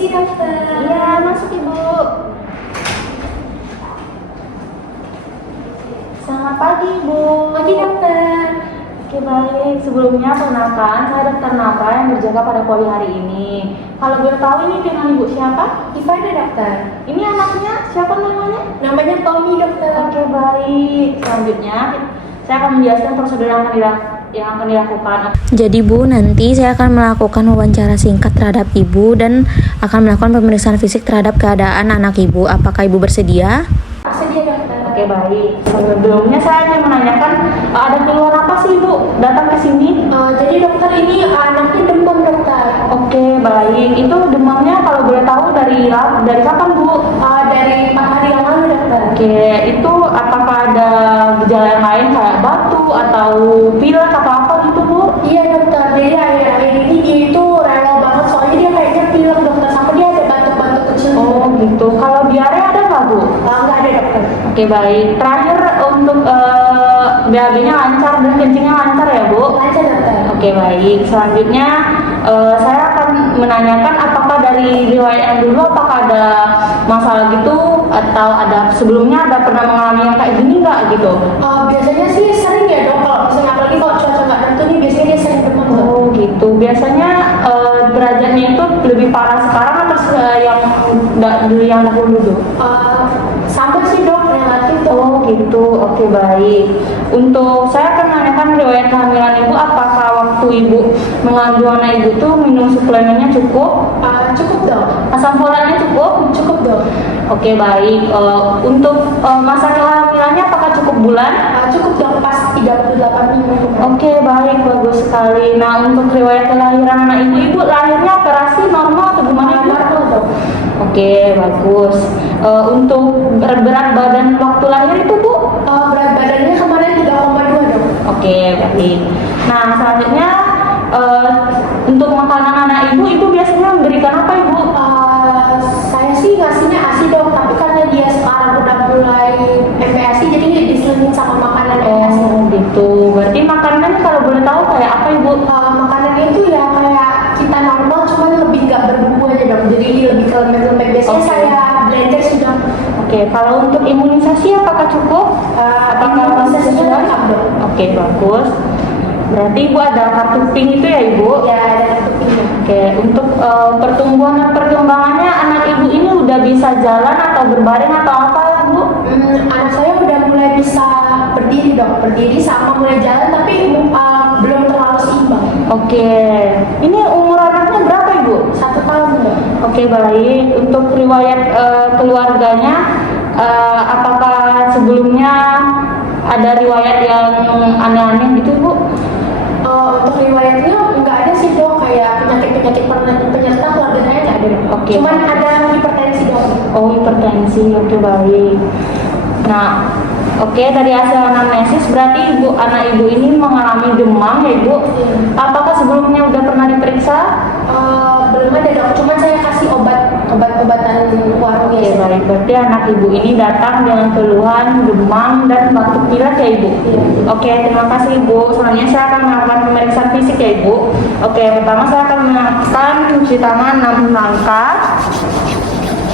Permisi dokter. Iya, masuk Ibu. Selamat pagi Ibu. Pagi dokter. Oke baik, sebelumnya perkenalkan saya Dokter Napa yang berjaga pada pagi hari ini. Kalau boleh tahu ini dengan Ibu siapa? Ivana dokter. Ini anaknya siapa namanya? Namanya Tommy dokter. Oke baik, selanjutnya saya akan menjelaskan prosedur yang akan dilakukan. Jadi Bu, nanti saya akan melakukan wawancara singkat terhadap Ibu dan akan melakukan pemeriksaan fisik terhadap keadaan anak Ibu. Apakah Ibu bersedia? Bersedia dokter. Oke baik, sebelumnya saya ingin menanyakan ada keluhan apa sih Ibu datang ke sini? Jadi dokter ini anaknya demam dokter. Oke baik, itu demamnya kalau boleh tahu dari kapan Bu? Dari 4 hari yang lalu dokter. Oke, itu apakah ada gejala yang lain kayak batu atau pilek atau apa gitu Bu? Iya dokter, jadi akhir-akhir ini dia itu rewel banget soalnya dia kayaknya pilek dokter, sampai dia ada batuk-batuk kecil. Oh gitu, kalau diare ada nggak Bu? Nggak ada dokter. Oke baik, terakhir untuk BAB-nya lancar dan kencingnya lancar ya Bu? Lancar dokter. Oke baik, selanjutnya saya akan menanyakan apakah dari riwayat yang dulu apakah ada masalah gitu atau ada sebelumnya ada pernah mengalami yang kayak gini nggak gitu? Biasanya sih sering ya dok, kalau misalnya apalagi kalau cuaca nggak tentu nih biasanya dia sering demam dok. Oh gitu, biasanya derajatnya itu lebih parah sekarang atau yang dahulu dulu? Sama sih dok, relatif dok. Oh gitu, oke baik. Untuk saya akan menanyakan riwayat kehamilan Ibu, apakah waktu Ibu mengandung anak Ibu tuh minum suplemennya cukup? Cukup dok. Asam folatnya cukup? Cukup dok. Oke baik. Untuk masa kehamilannya apakah cukup bulan? Cukup dok, pas 38 minggu. Oke baik, bagus sekali. Nah untuk riwayat kelahiran anak Ibu lahirnya operasi normal atau gimana Ibu? Normal dok. Oke bagus. Untuk berat badan waktu lahir itu Bu? Berat badannya kemarin 3,2 dok. Oke baik. Nah selanjutnya untuk makanan anak Ibu biasanya memberikan apa Ibu? Saya sih ngasihnya ASI dok, tapi karena dia sekarang udah mulai MPASI jadi diselingin sama makanan MPASI. Oh gitu. Berarti makanannya kalau boleh tahu kayak apa Ibu? Makanannya itu ya kayak kita normal, cuman lebih nggak berbumbu aja dok, jadi lebih ke lembek-lembek. Biasanya Oke. saya blender sudah. Oke, kalau untuk imunisasi apakah cukup? Apakah imunisasinya sesuai? lengkap dok. Oke bagus. Berarti Ibu ada kartu pink itu ya Ibu? Ya ada kartu pink. Oke, untuk pertumbuhan dan perkembangannya anak Ibu ini udah bisa jalan atau berbaring atau apa ya Bu? Anak saya udah mulai bisa berdiri dok, berdiri sama mulai jalan, tapi belum terlalu seimbang. Oke, ini umur anaknya berapa Ibu? 1 tahun dok. Oke baik, untuk riwayat keluarganya apakah sebelumnya ada riwayat yang aneh-aneh gitu Bu? Untuk riwayatnya nggak ada sih dok, kayak penyakit penyerta keluarga saya nggak ada dok. Oke. Cuman ada hipertensi dok. Oh hipertensi, oke baik. Nah, oke dari hasil anamnesis berarti anak Ibu ini mengalami demam ya Ibu? Apakah sebelumnya udah pernah diperiksa? Belum ada dok, cuman saya kasih obat-obatan warung Oke ya. baik, berarti anak Ibu ini datang dengan keluhan demam dan batuk pilek ya Ibu? Iya. Oke, terima kasih Ibu. Selanjutnya saya akan melakukan pemeriksaan fisik ya Ibu. Oke, pertama saya akan melakukan cuci tangan 6 langkah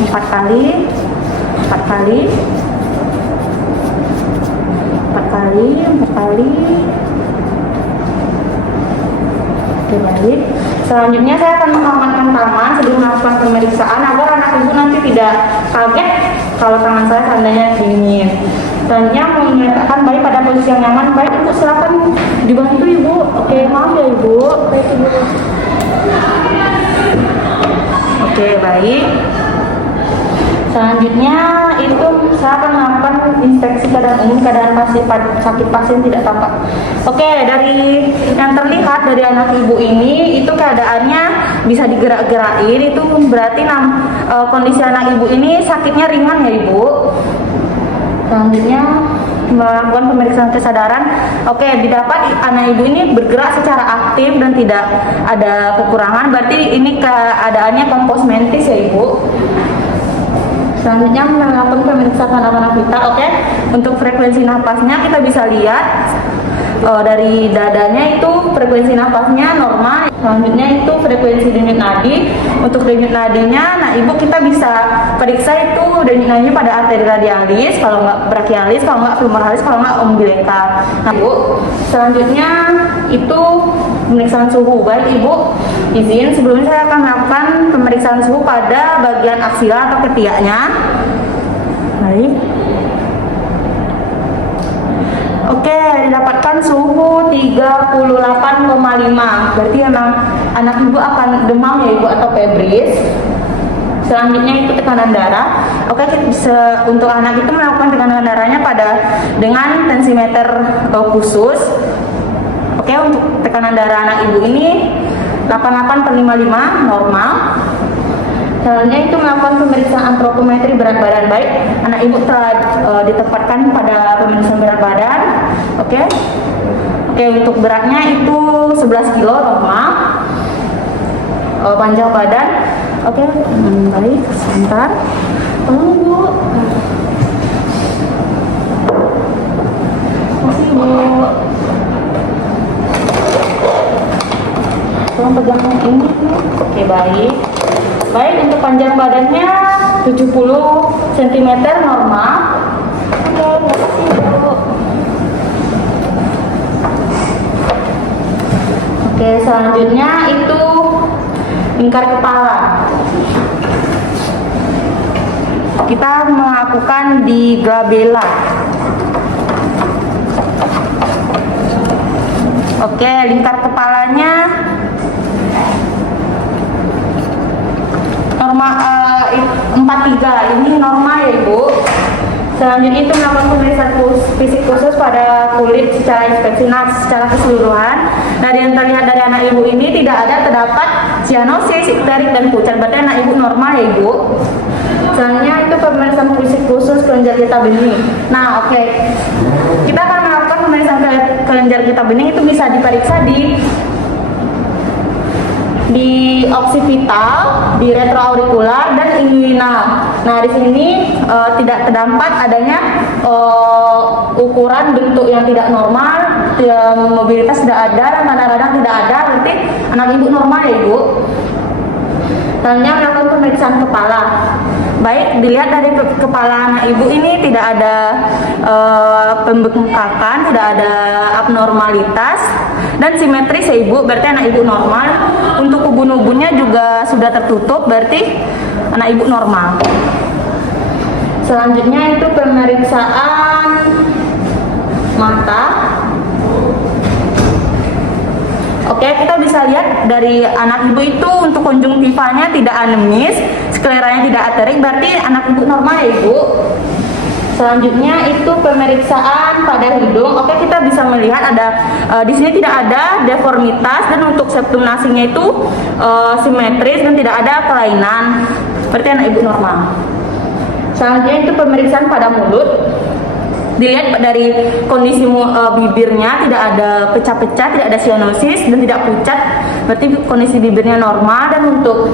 4 kali 4 kali 4 kali 4 kali. Oke baik. Selanjutnya saya akan menghangatkan tangan sebelum melakukan pemeriksaan agar anak Ibu nanti tidak kaget kalau tangan saya seandainya dingin. Selanjutnya meletakkan bayi pada posisi yang nyaman. Baik Ibu, silakan dibantu Ibu. Oke, maaf ya Ibu. Baik ibu. Oke baik. Selanjutnya itu saya akan melakukan inspeksi keadaan umum, keadaan sakit pasien tidak tampak. Oke, dari yang terlihat dari anak Ibu ini itu keadaannya bisa digerak-gerakin, itu berarti kondisi anak Ibu ini sakitnya ringan ya Ibu. Selanjutnya melakukan pemeriksaan kesadaran. Oke, didapat anak Ibu ini bergerak secara aktif dan tidak ada kekurangan, berarti ini keadaannya kompos mentis ya Ibu. Selanjutnya melakukan pemeriksaan anak-anak kita. Oke, untuk frekuensi nafasnya kita bisa lihat dari dadanya itu frekuensi nafasnya normal. Selanjutnya itu frekuensi denyut nadi. Untuk denyut nadinya, nah ibu kita bisa periksa itu denyut nadinya pada arteri radialis, kalau nggak brachialis, kalau nggak femoralis, kalau nggak umbilical. Nah ibu, selanjutnya itu pemeriksaan suhu. Baik ibu, izin sebelumnya saya akan melakukan pemeriksaan suhu pada bagian aksila atau ketiaknya. Baik. Oke, didapatkan suhu 38,5. Berarti memang anak ibu akan demam ya ibu, atau febris. Selanjutnya itu tekanan darah. Oke, untuk anak itu melakukan tekanan darahnya dengan tensimeter khusus. Oke, untuk tekanan darah anak ibu ini 88/55 normal. Selanjutnya itu melakukan pemeriksaan antropometri berat badan. Baik, anak ibu telah ditempatkan pada pemeriksaan berat badan. Oke, untuk beratnya itu 11 kilo normal. Panjang badan. Oke, baik, sebentar. Tolong bu. Masih bu. Tolong pegang ini. Oke, baik. Baik, untuk panjang badannya 70 cm normal. Oke, makasih Bu. Oke, selanjutnya itu lingkar kepala. Kita melakukan di glabella. Oke, lingkar kepalanya normal 43, ini normal ya ibu. Selanjutnya itu melakukan pemeriksaan fisik khusus pada kulit secara inspeksi secara keseluruhan. Dari yang terlihat dari anak ibu ini tidak ada terdapat cyanosis, ikterik dan pucat. Berarti anak ibu normal ya ibu. Selanjutnya itu pemeriksaan fisik khusus kelenjar getah bening. Nah oke, kita akan melakukan pemeriksaan kelenjar getah bening itu bisa diperiksa di oksipital, di retroaurikular dan inguinal. Nah di sini tidak terdapat adanya ukuran bentuk yang tidak normal, mobilitas tidak ada, dan radang tidak ada. Berarti anak ibu normal ya ibu. Selanjutnya melakukan pemeriksaan kepala. Baik, dilihat dari kepala anak ibu ini tidak ada pembengkakan, tidak ada abnormalitas dan simetris ya ibu, berarti anak ibu normal. Untuk ubun-ubunnya juga sudah tertutup, berarti anak ibu normal. Selanjutnya itu pemeriksaan mata. Oke, kita bisa lihat dari anak ibu itu untuk konjungtivanya tidak anemis, skleranya tidak aterik, berarti anak ibu normal ya ibu. Selanjutnya itu pemeriksaan pada hidung. Oke, kita bisa melihat ada di sini tidak ada deformitas, dan untuk septum nasinya itu simetris dan tidak ada kelainan. Berarti anak ibu normal. Selanjutnya itu pemeriksaan pada mulut. Dilihat dari kondisi bibirnya tidak ada pecah-pecah, tidak ada cyanosis dan tidak pucat. Berarti kondisi bibirnya normal. Dan untuk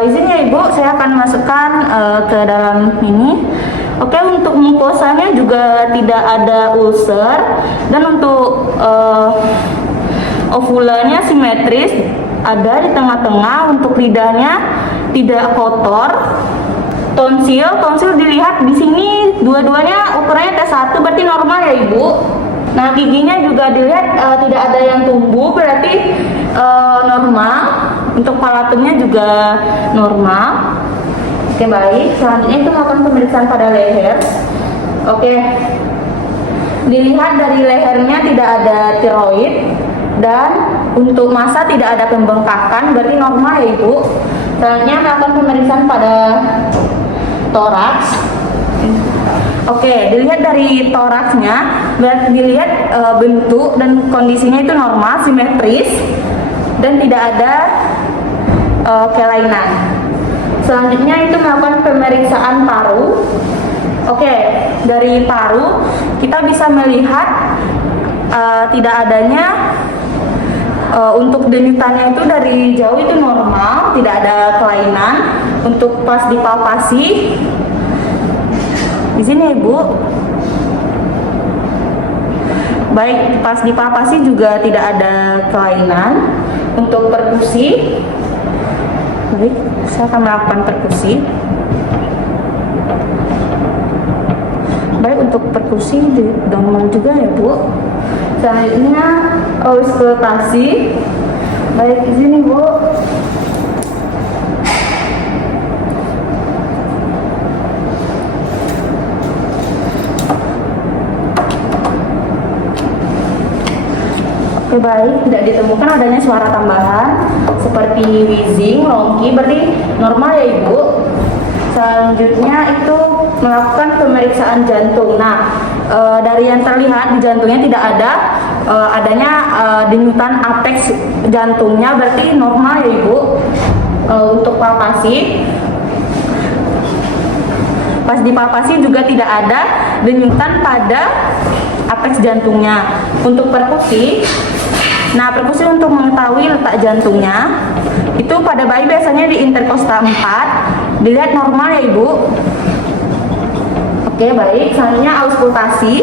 izin ya ibu, saya akan masukkan ke dalam ini. Oke, untuk mukosanya juga tidak ada ulcer, dan untuk ovulanya simetris, ada di tengah-tengah. Untuk lidahnya tidak kotor. Tonsil dilihat di sini dua-duanya ukurannya T1, berarti normal ya ibu. Nah giginya juga dilihat tidak ada yang tumbuh, berarti normal. Untuk palatumnya juga normal. Oke, baik. Selanjutnya itu melakukan pemeriksaan pada leher. Oke, dilihat dari lehernya tidak ada tiroid, dan untuk massa tidak ada pembengkakan, berarti normal ya ibu. Selanjutnya melakukan pemeriksaan pada toraks. Oke, dilihat dari toraksnya, berarti dilihat bentuk dan kondisinya itu normal, simetris, dan tidak ada kelainan. Selanjutnya itu melakukan pemeriksaan paru. Oke, dari paru kita bisa melihat tidak adanya untuk denyutannya itu dari jauh itu normal, tidak ada kelainan. Untuk pas dipalpasi di sini Ibu, baik pas dipalpasi juga tidak ada kelainan. Untuk perkusi, baik saya akan melakukan perkusi. Baik, untuk perkusi normal juga ya Bu. Selanjutnya auskultasi. Baik, di sini Bu. Oke, baik, tidak ditemukan adanya suara tambahan seperti wheezing, longki, berarti normal ya Ibu. Selanjutnya itu melakukan pemeriksaan jantung. Nah, dari yang terlihat di jantungnya tidak ada adanya denyutan apeks jantungnya, berarti normal ya Ibu. Untuk palpasi, pas dipalpasi juga tidak ada denyutan pada apeks jantungnya. Untuk perkusi, nah perkusi untuk mengetahui letak jantungnya itu pada bayi biasanya di interkosta 4, dilihat normal ya Ibu. Oke, baik, selanjutnya auskultasi.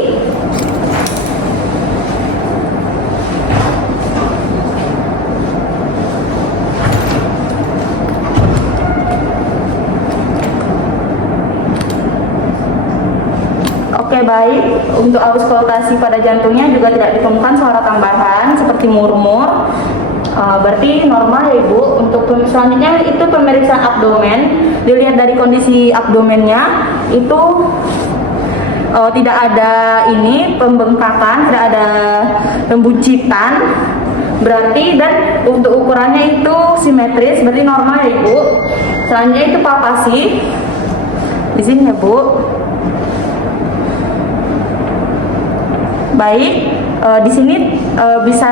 Oke, baik, untuk auskultasi pada jantungnya juga tidak ditemukan suara tambahan seperti murmur. Berarti normal ya Ibu. Untuk selanjutnya itu pemeriksaan abdomen. Dilihat dari kondisi abdomennya itu tidak ada ini pembengkakan, tidak ada pembuncitan. Berarti dan untuk ukurannya itu simetris, berarti normal ya Ibu. Selanjutnya itu palpasi. Di sini ya Bu. Baik, di sini bisa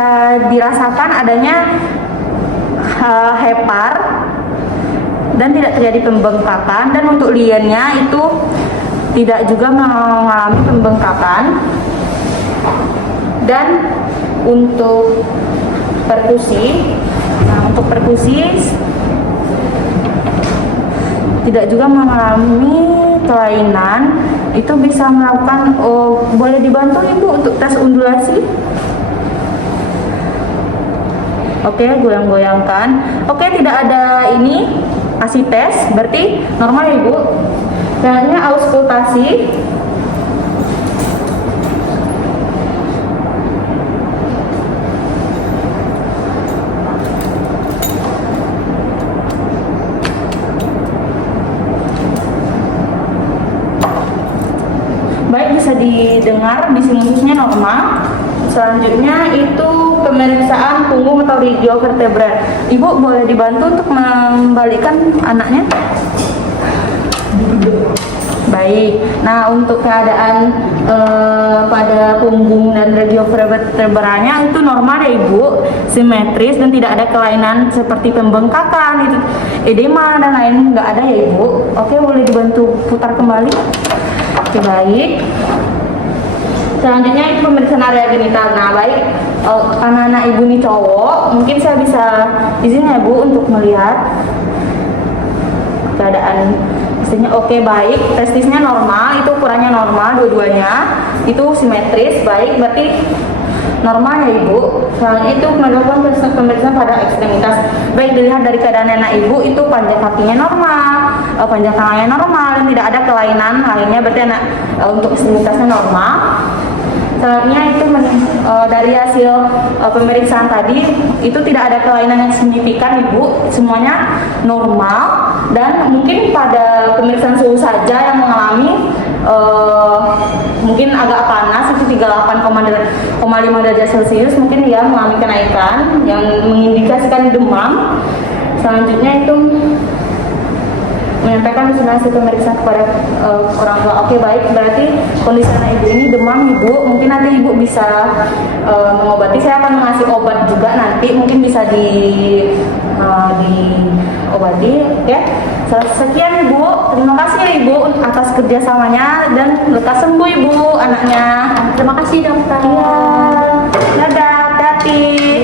dirasakan adanya hepar dan tidak terjadi pembengkakan, dan untuk liennya itu tidak juga mengalami pembengkakan. Dan untuk perkusi, nah untuk perkusi tidak juga mengalami kelainan. Itu bisa melakukan, boleh dibantu Ibu untuk tes undulasi. Oke, goyang-goyangkan. Oke, tidak ada ini asites, berarti normal ya Ibu. Selanjutnya auskultasi. Baik, bisa didengar di sinusnya normal. Selanjutnya itu pemeriksaan punggung atau regio vertebral. Ibu boleh dibantu untuk membalikkan anaknya? Baik. Nah, untuk keadaan pada punggung dan regio vertebralnya itu normal ya Ibu, simetris dan tidak ada kelainan seperti pembengkakan, itu edema dan lain, nggak ada ya Ibu. Oke, boleh dibantu putar kembali. Oke, baik. Selanjutnya itu pemeriksaan area genital. Nah, baik, karena anak Ibu ini cowok, mungkin saya bisa izin ya Bu untuk melihat keadaan testisnya. Oke, baik, testisnya normal, itu ukurannya normal dua-duanya, itu simetris, baik, berarti normal ya Ibu. Selanjutnya itu melakukan pemeriksaan pada ekstremitas. Baik, dilihat dari keadaan anak Ibu itu panjang kakinya normal, panjang tangannya normal, dan tidak ada kelainan lainnya, berarti anak untuk ekstremitasnya normal. Selanjutnya itu dari hasil pemeriksaan tadi itu tidak ada kelainan yang signifikan Ibu, semuanya normal, dan mungkin pada pemeriksaan suhu saja yang mengalami mungkin agak panas, itu 38,5 derajat Celcius, mungkin dia mengalami kenaikan yang mengindikasikan demam. Selanjutnya itu menyampaikan hasil pemeriksaan kepada orang tua. Oke, baik, berarti kondisi anak Ibu ini demam Ibu, mungkin nanti Ibu bisa mengobati. Saya akan mengasih obat juga nanti, mungkin bisa diobati. Oke, sekian Ibu, terima kasih ya Ibu atas kerjasamanya, dan lekas sembuh Ibu anaknya. Terima kasih dokter. Iya, dadah, hati-hati.